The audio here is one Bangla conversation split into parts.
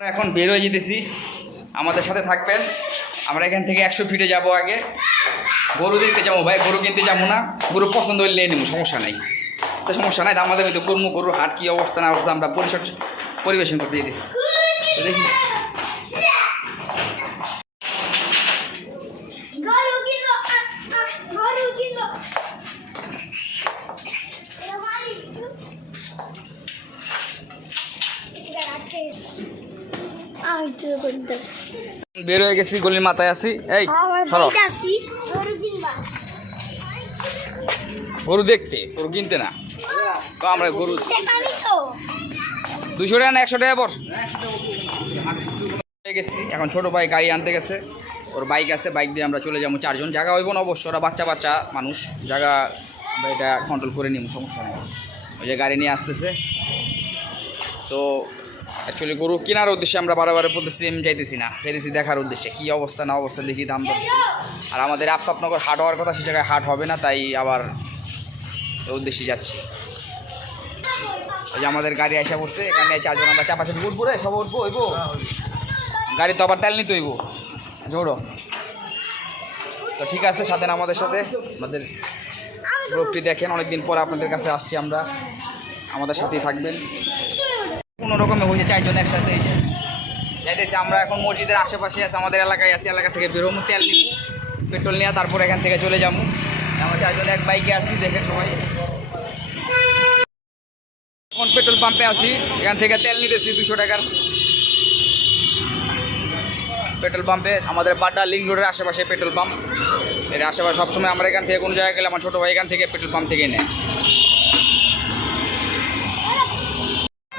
এখন বের হয়ে যেতেছি। আমাদের সাথে থাকবেন। আমরা এখান থেকে একশো ফিটে যাব আগে। গরু দিতে যাব ভাই, গরু কিনতে যাব না। গরু পছন্দ হলে নেব, সমস্যা নেই। তো সমস্যা নাই আমাদের হয়তো কর্ম, গরুর হাট কী অবস্থা না অবস্থা আমরা পরিবেশন করতে যেতেছি। দেখি গরু কিলো গরু কিলো আমি তো বলতে বের হয়ে গেছি গলির মাথায় আছি। এই সরো। গরু দেখতে গরু কিনতে না। তো আমরা গরু। দুশো টাকা না একশো টাকা পর। হয়ে গেছি। এখন ছোট ভাই গাড়ি আনতে গেছে। ওর বাইক আছে বাইক দিয়ে আমরা চলে যাব চারজন। জায়গা হইব না অবশ্য ওরা বাচ্চা বাচ্চা মানুষ। জায়গা এটা কন্ট্রোল করে নিব সমস্যা নেই। ওই যে গাড়ি নিয়ে আসতেছে। তো অ্যাকচুয়ালি গরু কেনার উদ্দেশ্যে আমরা বারবার বলতেছি, আমি যাইতেছি না। যাইতেছি দেখার উদ্দেশ্যে, কী অবস্থা, না অবস্থা, দেখি দাম দেখি। আর আমাদের আফতাবনগর হাট হওয়ার কথা, সে জায়গায় হাট হবে না, তাই আবার উদ্দেশ্যে যাচ্ছি। ওই যে আমাদের গাড়ি আসা পড়ছে, এখানে চারজন আমরা চাপাচাপি উঠবো রে, সব উঠবো হইবো গাড়ি তো আবার তেল নিতে হইব। জোড়ো। তো ঠিক আছে, সাথে আমাদের সাথে, আমাদের গ্রুপটি দেখেন, অনেকদিন পর আপনাদের কাছে আসছি আমরা। আমাদের সাথেই থাকবেন। কোনো রকমে হয়েছে, চারজন একসাথে এই যে। যাইতেছি, আমরা এখন মসজিদের আশেপাশে আছে, আমাদের এলাকায় আছি, এলাকা থেকে বেরোবো তেল নিব, পেট্রোল নিয়ে তারপর এখান থেকে চলে যাব। আমরা চারজন এক বাইকে আসছি দেখে সবাই। এখন পেট্রোল পাম্পে আসি এখান থেকে তেল নিতেছি দুশো টাকার। পেট্রোল পাম্পে, আমাদের বাড্ডা লিঙ্ক রোডের আশেপাশে পেট্রোল পাম্প। এর আশেপাশে সবসময় আমরা এখান থেকে কোনো জায়গায় গেলে আমার ছোটো ভাই এখান থেকে পেট্রোল পাম্প থেকে নেয়।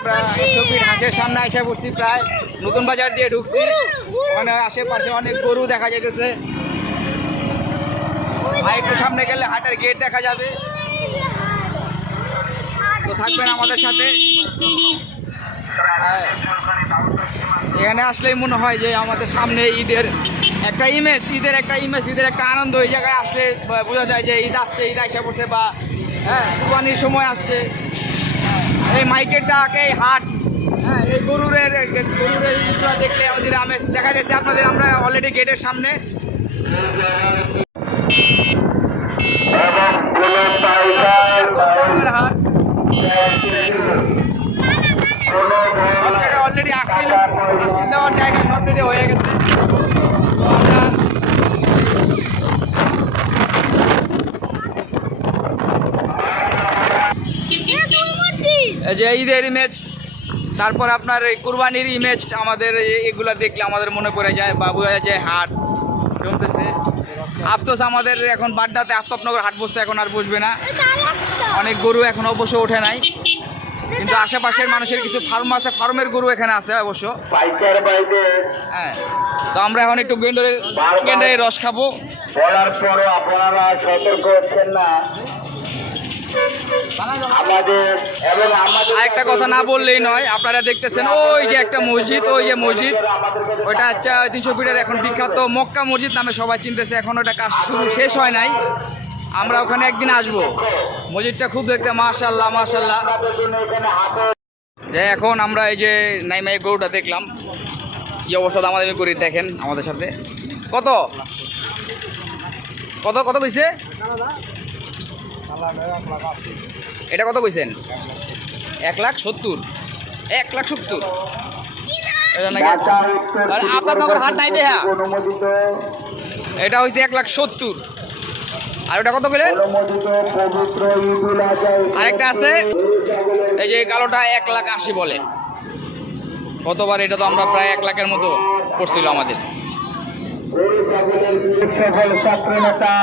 আমরা একশো হাঁসের সামনে এসে পড়ছি প্রায়। নতুন বাজার দিয়ে ঢুকছি। ওখানে আশেপাশে অনেক গরু দেখা যাইতেছে। আর একটু সামনে গেলে হাটের গেট দেখা যাবে। তো থাকবেন আমাদের সাথে। হ্যাঁ। এখানে আসলেই মনে হয় যে আমাদের সামনে ঈদের একটা ইমেজ ঈদের একটা ইমেজ ঈদের একটা আনন্দ। এই জায়গায় আসলে বোঝা যায় যে ঈদ আসছে, ঈদ আসা পড়ছে বা হ্যাঁ কুরবানির সময় আসছে। এই মাইকের ডাক এই হাট। হ্যাঁ এই গরুরের গরুরের ঈদটা দেখলে আমাদের আমেজ দেখা যাচ্ছে। আপনাদের আমরা অলরেডি গেটের সামনে। হাট। সব জায়গায় অলরেডি আসছিল আসছিল দেওয়ার জায়গা সব রেডি হয়ে গেছে। আমরা যে ঈদের ইমেজ তারপর আপনার এই কুরবানির ইমেজ আমাদের এগুলা দেখলে আমাদের মনে পড়ে যায় বা বোঝা যায় হাট জমতেছে আফসোস আমাদের এখন বাড্ডাতে আফতাবনগর হাট বসতে এখন আর বসবে না। অনেক গরু এখন অবশ্য ওঠে নাই। কিন্তু আশেপাশের মানুষের কিছু ফার্ম আছে ফার্মের গরু এখানে আছে অবশ্য। হ্যাঁ তো আমরা এখন একটু গেন্ডারের গেন্ডারের রস খাব। বলার পরও আপনারা সতর্ক হচ্ছেন না। আরেকটা কথা না বললেই নয়, আপনারা দেখতেছেন ওই যে একটা মসজিদ, ওই যে মসজিদ। ওইটা আচ্ছা তিনশো ফিটের এখন বিখ্যাত মক্কা মসজিদ নামে সবাই চিনতেছে, এখন ওটা কাজ শুরু শেষ হয় নাই। আমরা ওখানে একদিন আসব। মসজিদটা খুব দেখতে মাশাল্লাহ মাশাল্লাহ যে এখন আমরা এই যে নাইমাই গরুটা দেখলাম, কি অবস্থা দামাদামি করি দেখেন আমাদের সাথে। কত? কত কত কইছে? এটা কত কইছেন? এক লাখ সত্তর। এক লাখ সত্তর। আপনার নগর হাট নাই দেহা? এটা হয়েছে এক লাখ সত্তর। আর ওটা কত পবিত্র আরেকটা আছে। এই যে কালোটা এক লাখ আশি বলে। কতবার এটা তো আমরা প্রায় এক লাখের মতো পড়ছিল আমাদের। ছাত্র নেতা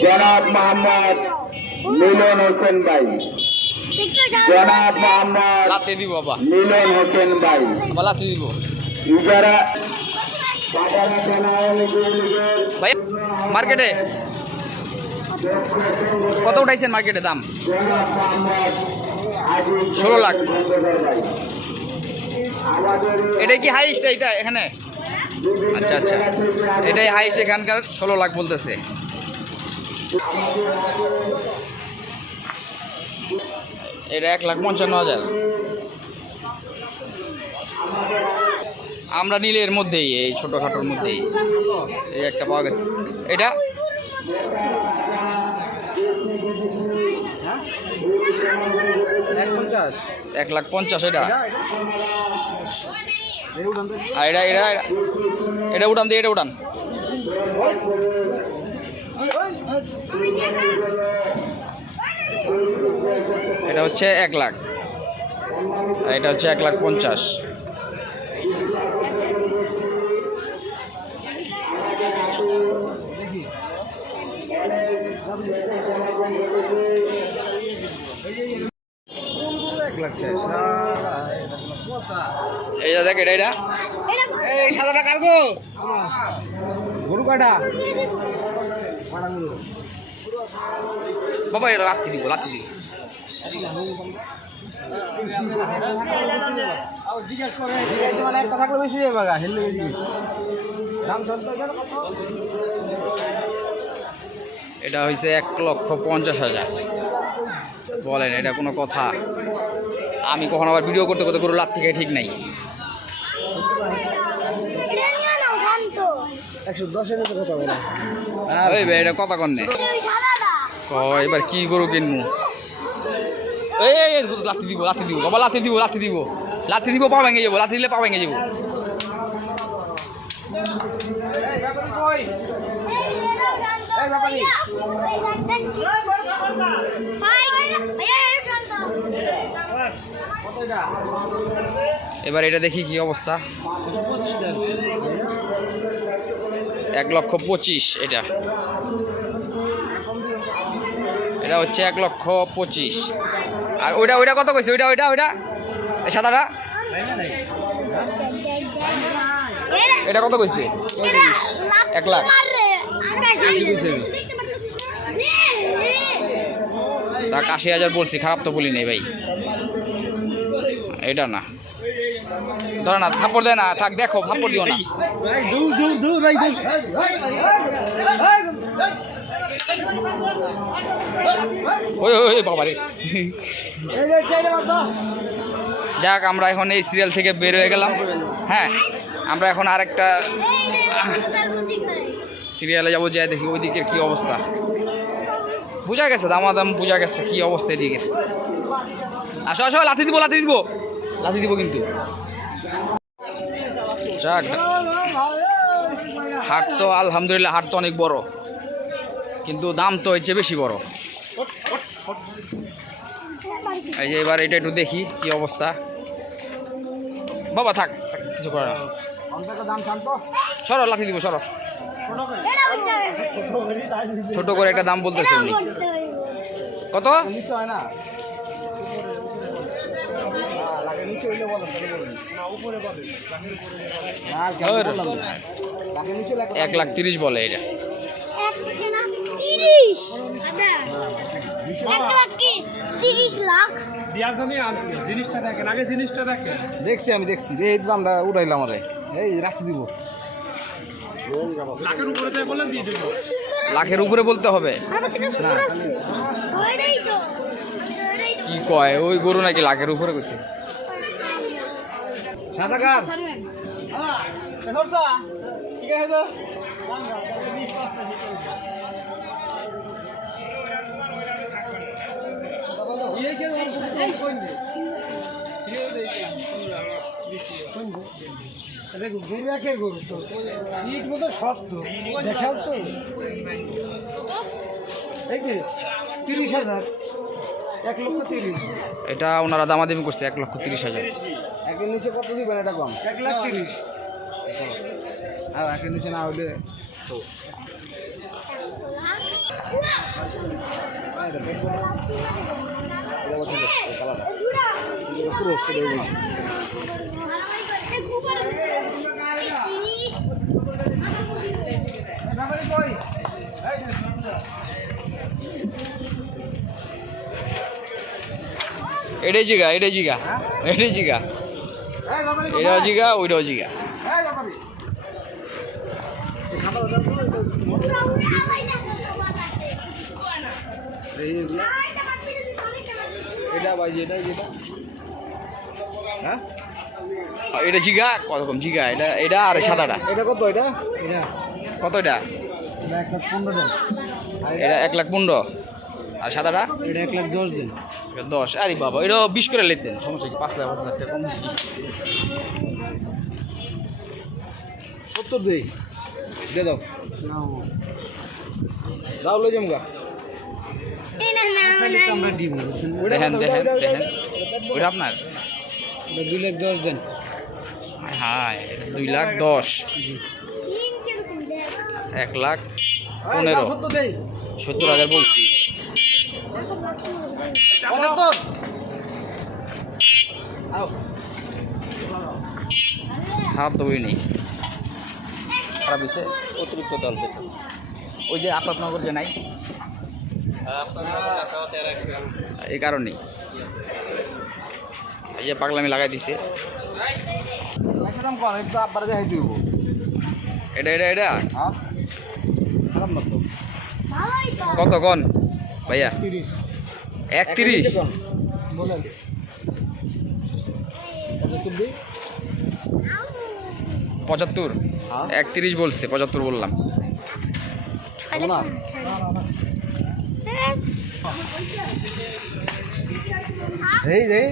জনাব মোহাম্মদ মিলন হোসেন ভাই। জনাব মোহাম্মদ লাতে দিব বাবা। মিলন হোসেন ভাই। আবার লাতে দিব। ইজারা ভাই মার্কেটে। কত উঠাইছেন মার্কেটে দাম? ষোলো লাখ। এটাই কি হাইস্ট এটা এখানে? আচ্ছা আচ্ছা। এটাই হাইস্ট এখানকার ষোলো লাখ বলতেছে। এটা এক লাখ পঞ্চান্ন হাজার। আমরা নিলে এর মধ্যেই, এই ছোটোখাটোর মধ্যেই। এই একটা পাওয়া গেছে। এটা? এক লাখ পঞ্চাশ, এটা? আর এটা, এটা- এটা উঠান দিয়ে এটা উঠান। এটা হচ্ছে এক লাখ। আর এটা হচ্ছে এক লাখ পঞ্চাশ। এইটা দেখ এটা এটা। এই সাদাটা কার গো? গরু কাটা বাবা এটা লাথি দিব লাথি দিব। এটা হয়েছে এক লক্ষ পঞ্চাশ হাজার। বলেন এটা কোনো কথা। আমি কখন আবার ভিডিও করতে করতে গরু লাথি থেকে ঠিক নাই। একশো দশের মতো কথা বলে। ভাই এটা কথা কন্যা এবার কি গরু কিনবো? এই, লাথি দিব লাথি দিব, বাবা, লাথি দিব লাথি দিব। লাথি দিব, পা ভেঙে যাব, লাথি দিলে পা ভেঙে যাব। এবার এটা দেখি কি অবস্থা। এক লক্ষ পঁচিশ এটা। এটা হচ্ছে এক লক্ষ পঁচিশ। আর ওইটা ওইটা কত কইছে? ওইটা ওইটা ওইটা? সাদাটা? এটা কত কইছে? এক লাখ। তাক আশি হাজার বলছি, খারাপ তো বলি নেই ভাই। এটা না। ধর না, থাপ্পড় দেয় না, থাক, দেখো, থাপ্পড় দিও না। ওই যাক, আমরা এখন এই সিরিয়াল থেকে বের হয়ে গেলাম। হ্যাঁ আমরা এখন আরেকটা সিরিয়ালে যাব যাই দেখি ওই দিকের কী অবস্থা। বোঝা গেছে, দামাদাম বোঝা গেছে কী অবস্থা এদিকের আসো আসো, লাথি দিব লাথি দিব। লাথি দিব কিন্তু। যাক, হাট তো, আলহামদুলিল্লাহ, হাট তো অনেক বড়। কিন্তু দাম তো হচ্ছে বেশি বড়। এই যে এবার এটা একটু দেখি কি অবস্থা। বাবা থাক কিছু করে না। সরো লাথি দিব সরো। ছোট করে একটা দাম বলতেছে উনি। কত? হয় এক লাখ তিরিশ বলে এটা। তিরিশ। এক লাখ কি? তিরিশ লাখ? দেওয়ার জন্যই আনছি। জিনিসটা দেখেন আগে জিনিসটা দেখেন। দেখছি আমি দেখছি। এই দামটা উঠাইলাম আরে এই রাখি দিব। লাখের উপরে দেয় বলে দিয়ে দেবো। লাখের উপরে বলতে হবে। কি কয়? ওই গরু নাকি লাখের উপরে করতে সাদা কার? গরু একের গরু তো ইট মতো শক্ত দেশাল তো তিরিশ হাজার এক লক্ষ তিরিশ এটা ওনারা দামাদামি করছে এক লক্ষ তিরিশ হাজার। একের নিচে কত দিবেন এটা কম? এক লাখ তিরিশ। আর একের নিচে না হলে তো। পুরো না এটাই জিগা এটাই জিগা এটাই জিগা। এটাও জিগা ওইটাও জিগা। এটা ভাই যেটা যেটা। হ্যাঁ? এটা জিগা? কত রকম জিগা? এটা এটা আর সাদাটা? এটা কত এটা? কত এটা? এটা এক লাখ পনেরো আর এটা এক লাখ পনেরো। আর সাদাটা? এটা এক লাখ দশ দিন। এটা দশ। আরে বাবা এটা বিশ করে লিখতেন সমস্যা কি? পাঁচ লাখ পাঁচ লাখ কম দিচ্ছি সত্তর দেই। দিয়ে দাও। দাও লই যাম গা। এই না না না দেখেন দেখেন দেখেন। ওইটা আপনার? দুই লাখ দশ দেন। হ্যাঁ দুই লাখ দশ। এক লাখ পনেরো। সত্তর হাজার বলছি। খারাপ তো নেই খারাপ হয়েছে অতিরিক্ত দল ওই যে আপনার যে নাই এই কারণেই। এই যে পাগলামি লাগাই দিছে। পয়সা দাম কম একটু আব্বার দেখাই দিব এটা এটা এটা? হ্যাঁ কত কন? ভাইয়া? তিরিশ একত্রিশ। পঁচাত্তর। হ্যাঁ একত্রিশ বলছে পঁচাত্তর বললাম। না। এই হ্যাঁ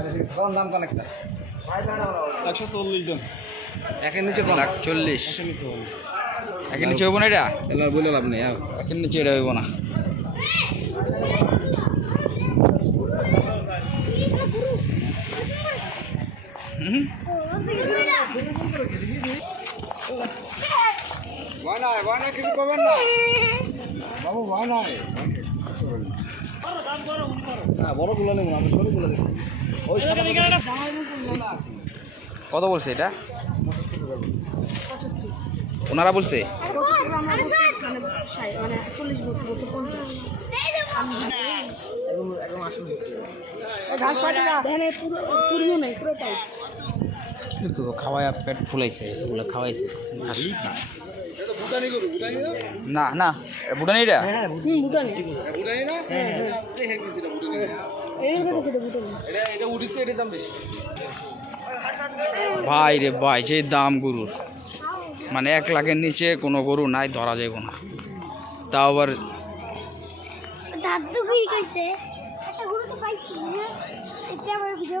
আছে। কম দাম কানেকটা একশো চল্লিশ জন একের নিচে এক কম লাখ চল্লিশ একের নিচে হইব না এটা? তাহলে বলে লাভ নেই। একের নিচে এটা হইব না। কিছু করবেন না? বাবু বড়গুলো নেব আমি ছোটগুলো ওই কত বলছে এটা? ওনারা বলছে? মানে খাওয়াই পেট ফুলাইছে এগুলো খাওয়াইছে। না না না বুটানি এটা ভুটানি। ভুটানি। না? হ্যাঁ হ্যাঁ। হ্যাঁ এটা এটা উঠিতে এটা দাম বেশি। ভাই রে ভাই যে দাম গরুর। মানে এক লাখের নিচে কোনো গরু নাই ধরা যাইব না। তাও আবার দাদু কি কইছে? একটা গরু তো পাইছি এটা আবার ভিডিও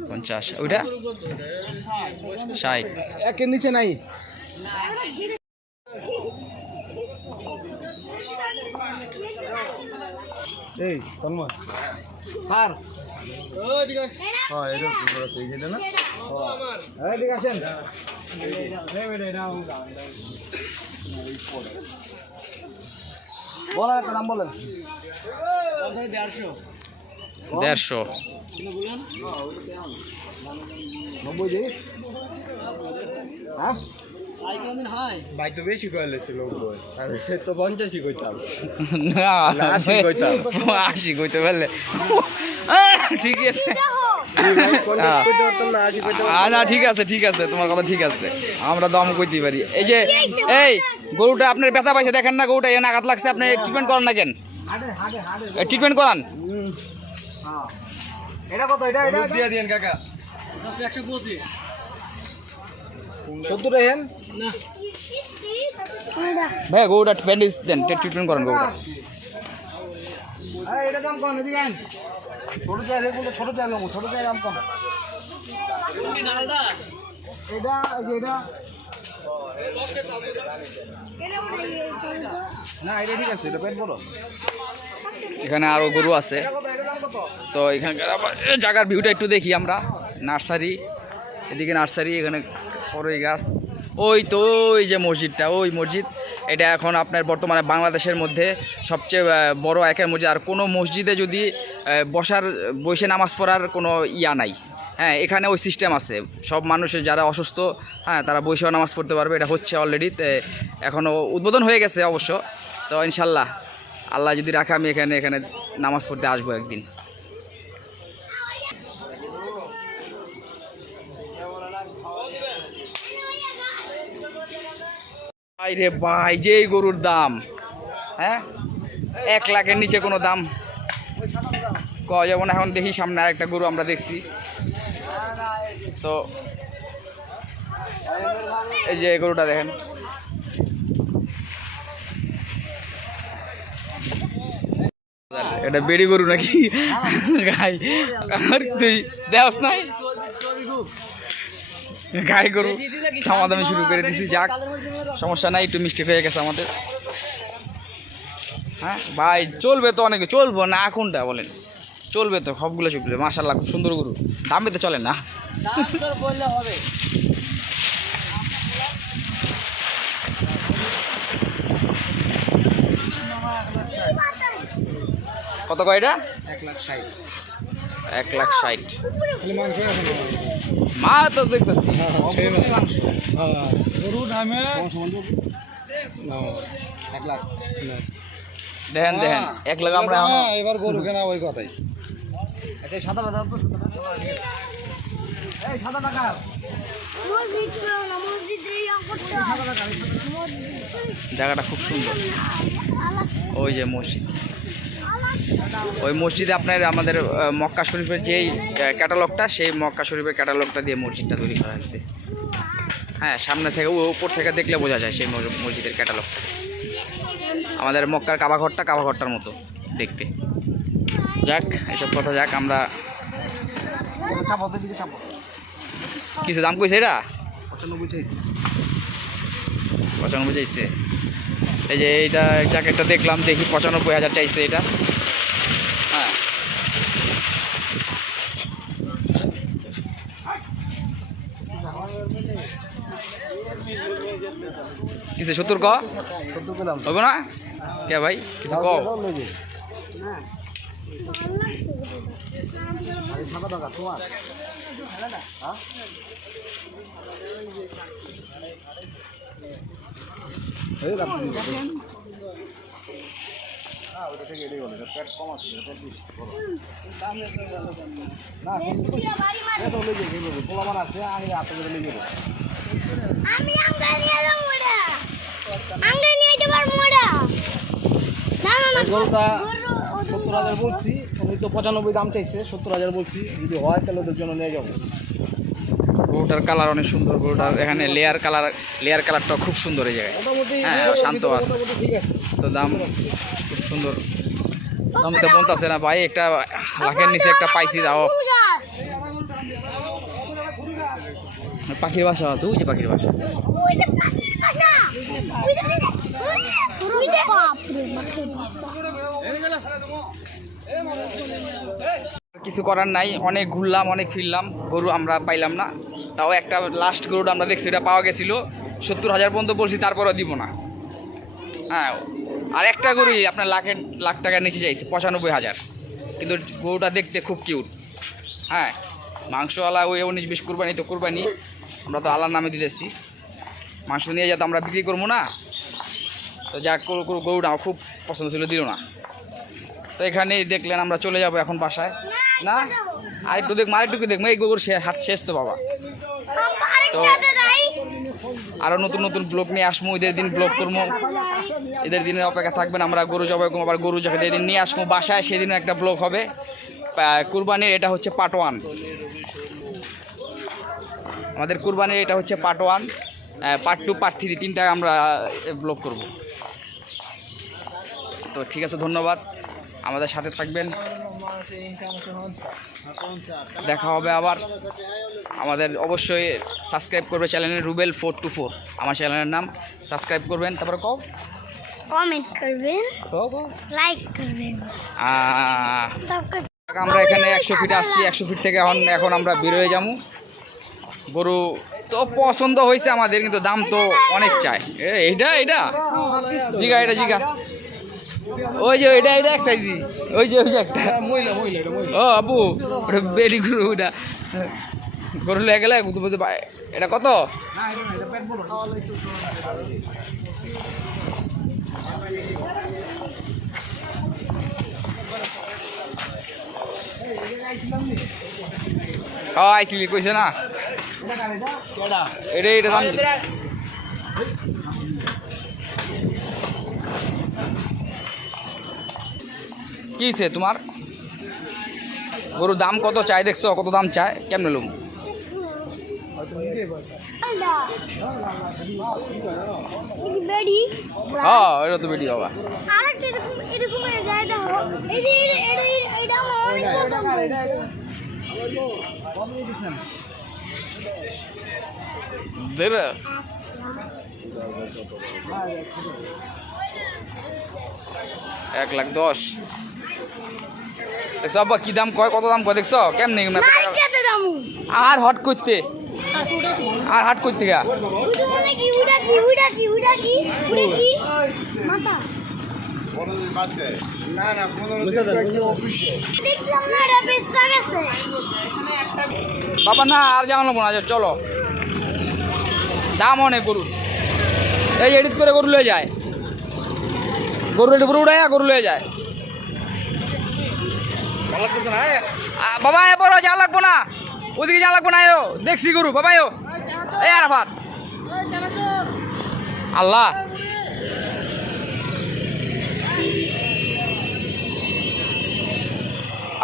পঞ্চাশ। ওইটা? ষাট। একের নিচে নাই। এই তন্ময়। আছে? হ্যাঁ বলেন একটা নাম বলেন। দেড়শো দিই হ্যাঁ? ভাই তো বেশি কইলে ছিল তো পঞ্চাশই কইতাম। না আশি কইতে পারলে। ঠিক আছে। না ঠিক আছে ঠিক আছে তোমার কথা ঠিক আছে। আমরা দম কইতে পারি। এই যে এই গরুটা আপনার ব্যথা পাইছে দেখেন না গরুটা এনে আঘাত লাগছে আপনি ট্রিটমেন্ট করান না কেন? ট্রিটমেন্ট করান। হ্যাঁ এটা কত? এটা এটা এটা? দিন কাকা। একশো পঁচিশ সত্তর রেহেন ভাই গরুটা ব্যান্ডেজ দেন ট্রিটমেন্ট করান এই, এটা দাম কম এদিকে আইন। ছোট চাই দেখুন ছোট চাই লোক ছোট চাই দাম কম। এটা এটা। না ঠিক আছে এখানে আরও গরু আছে। তো এখানকার জায়গার ভিউটা একটু দেখি আমরা। নার্সারি, এদিকে নার্সারি, এখানে করই গাছ। ওই তো, ওই যে মসজিদটা, ওই মসজিদ। এটা এখন আপনার বর্তমানে বাংলাদেশের মধ্যে সবচেয়ে বড় একের মসজিদ। আর কোনো মসজিদে যদি বসার, বসে নামাজ পড়ার কোনো ইয়া নাই। হ্যাঁ এখানে ওই সিস্টেম আছে। সব মানুষের যারা অসুস্থ হ্যাঁ তারা বসেও নামাজ পড়তে পারবে। এটা হচ্ছে অলরেডি এখনও উদ্বোধন হয়ে গেছে অবশ্য। তো ইনশাল্লাহ, আল্লাহ যদি রাখে, আমি এখানে এখানে নামাজ পড়তে আসব একদিন। ভাই রে ভাই যে গরুর দাম হ্যাঁ? এক লাখের নিচে কোনো দাম? কওয়া যাব না এখন দেখি সামনে আরেকটা গরু আমরা দেখছি। তো এই যে গরুটা দেখেন। এটা বেড়ি গরু নাকি? গাই আর তুই দেওয়াস নাই? গাই গরু খাওয়া দামি শুরু করে দিছি যাক। সমস্যা নাই একটু মিষ্টি হয়ে গেছে আমাদের। হ্যাঁ ভাই চলবে তো অনেকে চলবো না কোনটা বলেন? চলবে তো সবগুলো চলবে মাসাল্লাহ খুব সুন্দর গরু। দামে তো চলে না? কত কয় এটা? এক লাখ ষাট। এক লাখ ষাট। মা তো দেখতেছি। না এক লাখ। দেখেন দেখেন এক লাখ আমরা এবার গরু কেনা ওই কথাই। আচ্ছা সাদা এই সাদা টাকা। জায়গাটা খুব সুন্দর। ওই যে মসজিদ। ওই মসজিদে আপনার আমাদের মক্কা শরীফের যেই ক্যাটালগটা সেই মক্কা শরীফের ক্যাটালগটা দিয়ে মসজিদটা তৈরি করা হয়েছে। হ্যাঁ সামনে থেকে ও উপর থেকে দেখলে বোঝা যায় সেই মসজিদের ক্যাটালগটা আমাদের মক্কার কাবাঘরটা কাবাঘরটার মতো দেখতে। যাক, এসব কথা যাক, আমরা কিছু দাম কইছে এটা? পঁচানব্বই চাইছে। এই যে এইটা জ্যাকেটটা দেখলাম, দেখি পঁচানব্বই হাজার চাইছে এটা। কিছু সত্তর ক? কত পেলাম হবে না? কে ভাই? কিছু ক সাদা টাকা তোমার হ্যাঁ এই রাখ তুমি। করে গরুটা সত্তর হাজার বলছি উনি তো পঁচানব্বই দাম চাইছে সত্তর হাজার বলছি যদি হয় তাহলে ওদের জন্য নিয়ে যাব গরুটার কালার অনেক সুন্দর গরুটার এখানে লেয়ার কালার লেয়ার কালারটা খুব সুন্দর এই জায়গায় হ্যাঁ, শান্ত আছে। তো দাম সুন্দর। তো বলতেছে না, ভাই, একটা লাখের নিচে একটা পাইছি, যাও। পাখির বাসা আছে, ওই যে পাখির বাসা। কিছু করার নাই, অনেক ঘুরলাম, অনেক ফিরলাম, গরু আমরা পাইলাম না। তাও একটা লাস্ট গরুটা আমরা দেখছি, এটা পাওয়া গেছিল। সত্তর হাজার পর্যন্ত বলছি, তারপরও দিব না। হ্যাঁ আর একটা গরুই আপনার লাখের লাখ টাকার নিচে চাইছে পঁচানব্বই হাজার। কিন্তু গরুটা দেখতে খুব কিউট হ্যাঁ মাংসওয়ালা ওই উনিশ বিশ কুরবানি তো কুরবানি। আমরা তো আল্লাহর নামে দিতেছি। মাংস নিয়ে যাতে আমরা বিক্রি করব না। তো যা গরু- গরু- গরুটা আমার খুব পছন্দ ছিল দিল না। তো এখানেই দেখলেন আমরা চলে যাব এখন বাসায়। না? আর আরেকটু দেখব আরেকটু দেখব। এই গরুর হাট শেষ তো বাবা। তো আরও নতুন নতুন ব্লগ নিয়ে আসব। ঈদের দিন ব্লগ করব। ঈদের দিনের অপেক্ষা থাকবেন আমরা গরু জবাই করব, আবার গরু যখন যেদিন নিয়ে আসব বাসায়, সেদিনও একটা ব্লগ হবে। কুরবানির এটা হচ্ছে পার্ট ওয়ান আমাদের কুরবানির এটা হচ্ছে part one part two part three তিনটা আমরা ব্লগ করব। তো ঠিক আছে, ধন্যবাদ। আমাদের সাথে থাকবেন। দেখা হবে আবার। আমাদের অবশ্যই সাবস্ক্রাইব করবে চ্যানেলের রুবেল ফোর টু ফোর। আমার চ্যানেলের নাম সাবস্ক্রাইব করবেন। তারপরে কও। কমেন্ট করবেন লাইক করবেন। আমরা এখানে একশো ফিট আসছি একশো ফিট থেকে এখন এখন আমরা বেরোয় যাব। গরু তো পছন্দ হয়েছে আমাদের কিন্তু দাম তো অনেক চাই। এ, এইটা এইটা? জিগা এটা জিগা। ওই যে ওইটা এটা এক সাইজি ওই যে ওই যে একটা। ও আপু ওটা বেডি গরু ওটা। গরু লেগে গেলে এটা কত? ও আইসিলি কইছে না। এটা এটা? দাম কি হইছে তোমার? গরুর দাম কত চাই দেখছ? কত দাম চায়? কেমন লুম? হ্যাঁ এটা তো বাবা এক লাখ দশ। দেখছ আব্বা কি দাম কয়? কত দাম কয়? দেখছ? কেমনে আর হট করতে। আর হাট করতে গা উইটা কি উইটা কি উইটা কি উইটা কি উইটা কি মাথা না না পনেরো অফিসে দেখলাম না এটা বেচা গেছে। বাবা না আর যাওয়া নেব না যে চলো। দাম অনেক গরুর। এই এডিট করে গরু লয়ে যায়। গরু এডিট করে উড়ায় গরু লয়ে যায়। বাবা এবার যা লাগবো না। ওদিকে যা লাগবো না দেখছি গরু বাবা এও এই আরাফাত। আল্লাহ।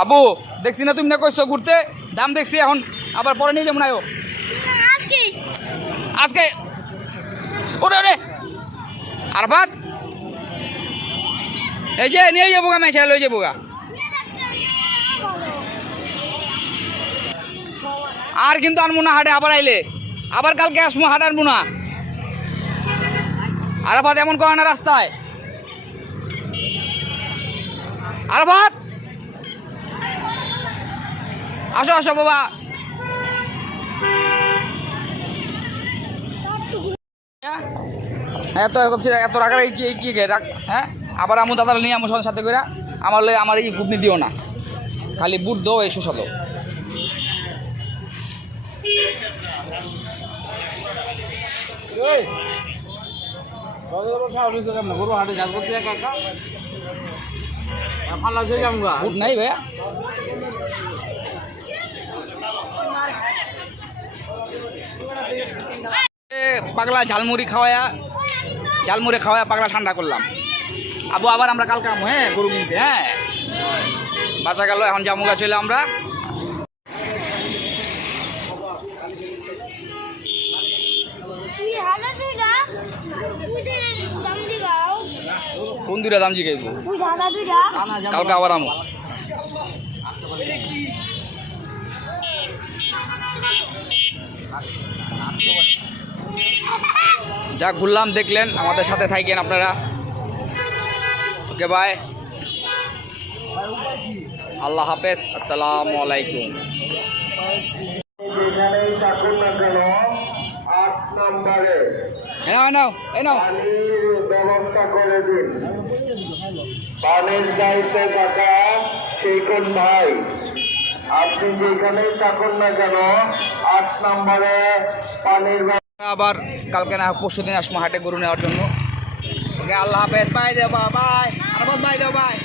আবু দেখছি না তুমি না কইছো ঘুরতে? দাম দেখছি এখন আবার পরে নিয়ে যাব না আজকে। ওরে ওরে। আরফাত। এই যে নিয়ে যাব গা মেশাই লই যাব গা। আর কিন্তু আনব না, হাটে আবার আইলে। আবার কালকে আসব হাট আনব না। আরাফাত, এমন করে না রাস্তায়? আরাফাত! আসো আসো, বাবা। এত এত এত রাখার কি কি রাখ হ্যাঁ? আবার আমু দাদার নিয়ে আমার সাথে করে আমার লই আমার এই গুপনি দিও না। খালি বুট দো এই শোষা দো এই কত বড় সাহস হয়েছে কেমন গরু হাটে যাত করতে একা একা ফালা যে যামগা নাই ভাইয়া। পাগলা ঝালমুড়ি খাওয়ায়া ঝালমুড়ি খাওয়ায়া পাগলা ঠান্ডা করলাম। আবু আবার আমরা কালকে হ্যাঁ গরু কিনতে হ্যাঁ। বাসা গেল এখন জামুগা চলে আমরা তুই হালা দুইটা উইটা দাম দিগাও কোন দুইটা দাম জিগাইব। তুই হালা দুইটা কালকে আবার আমো। যা ঘুরলাম, দেখলেন, আমাদের সাথে থাকেন আপনারা। ওকে বাই আল্লাহ হাফেজ, আসসালামু আলাইকুম যেখানেই থাকুন না কেন আট নম্বরে এ নাও এ নাও এই নাও। পানির ব্যবস্থা করে দিন। পানির দায়িত্বে থাকা সেইখন ভাই। আপনি যেখানেই থাকুন না কেন আট নম্বরে পানির আবার কালকে না পরশু দিন আসব হাটে গরু নেওয়ার জন্য। আল্লাহ হাফেজ বাই দেও বাই আর বাই দেও বাই